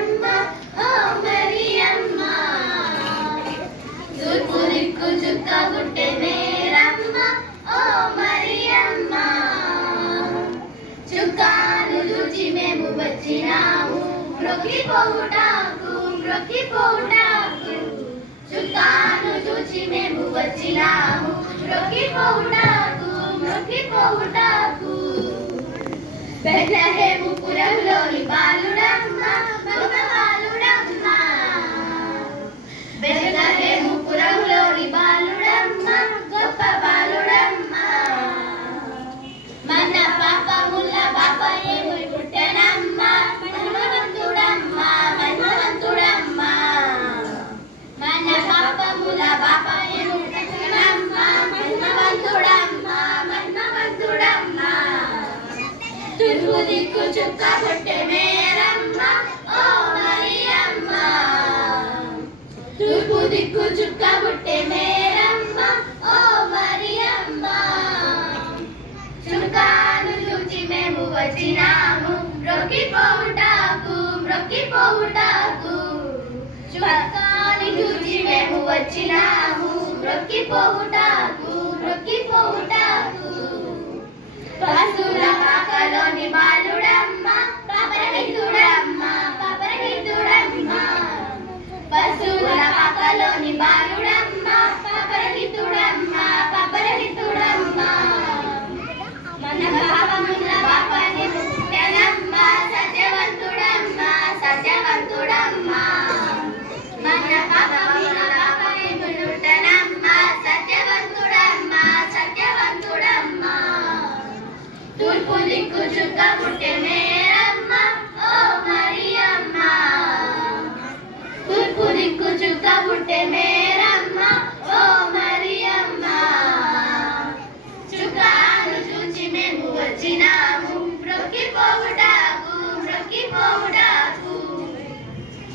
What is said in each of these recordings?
మరియమ్మ ఓ మరియమ్మ తూర్పు దిక్కు చుక్క పుట్టే మేరమ్మ ఓ మరియమ్మ చుక్కాను చూచి మేము వచ్చినాము మ్రొక్కిపోవుటాకు మ్రొక్కిపోవుటాకు చుక్కాను చూచి మేము వచ్చినాము మ్రొక్కిపోవుటాకు మ్రొక్కిపోవుటాకు బెత్లెహేము పురములోని బాలుడమ్మ గొప్ప బాలుడమ్మ బెత్లెహేము పురములోని బాలుడమ్మ గొప్ప బాలుడమ్మ మన పాపముల బాపయేము పుట్టెనమ్మ మన్మవంతుడమ్మ మన్మవంతుడమ్మ మన పాపముల బాపయేము పుట్టెనమ్మ మన్మవంతుడమ్మ మన్మవంతుడమ్మ తూర్పు దిక్కు చుక్క పుట్టే మేరమ్మ ఓ మరియమ్మ తూర్పు దిక్కు చుక్క పుట్టే మేరమ్మ ఓ మరియమ్మ చుక్కాను చూచి మేము వచ్చినాము మ్రొక్కిపోవుటాకు మ్రొక్కిపోవుటాకు చుక్కాను చూచి మేము వచ్చినాము మ్రొక్కిపోవుటాకు మ్రొక్కిపోవుటాకు పశువుల పాకలోని బాలుడమ్మ పాపరహితుడమ్మ పాపరహితుడమ్మ పశువుల పాకలోని బాలుడమ్మ పాపరహితుడమ్మ పాపరహితుడమ్మ మన పాపముల పాపని పుట్టెనమ్మ సత్యవంతుడమ్మ సత్యవంతుడమ్మ మన పాపముల పాపని పుట్టెనమ్మ సత్యవంతుడమ్మ సత్యవంతుడమ్మ తూర్పు దిక్కు చుక్క పుట్టే మేరమ్మ ఓ మరియమ్మ తూర్పు దిక్కు చుక్క పుట్టే మేరమ్మ ఓ మరియమ్మ చుక్కాను చూచి మేము వచ్చినాము మ్రొక్కిపోవుటాకు మ్రొక్కిపోవుటాకు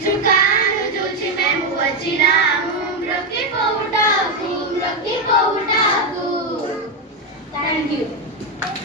చుక్కాను చూచి మేము వచ్చినాము మ్రొక్కిపోవుటాకు మ్రొక్కిపోవుటాకు థ్యాంక్ యూ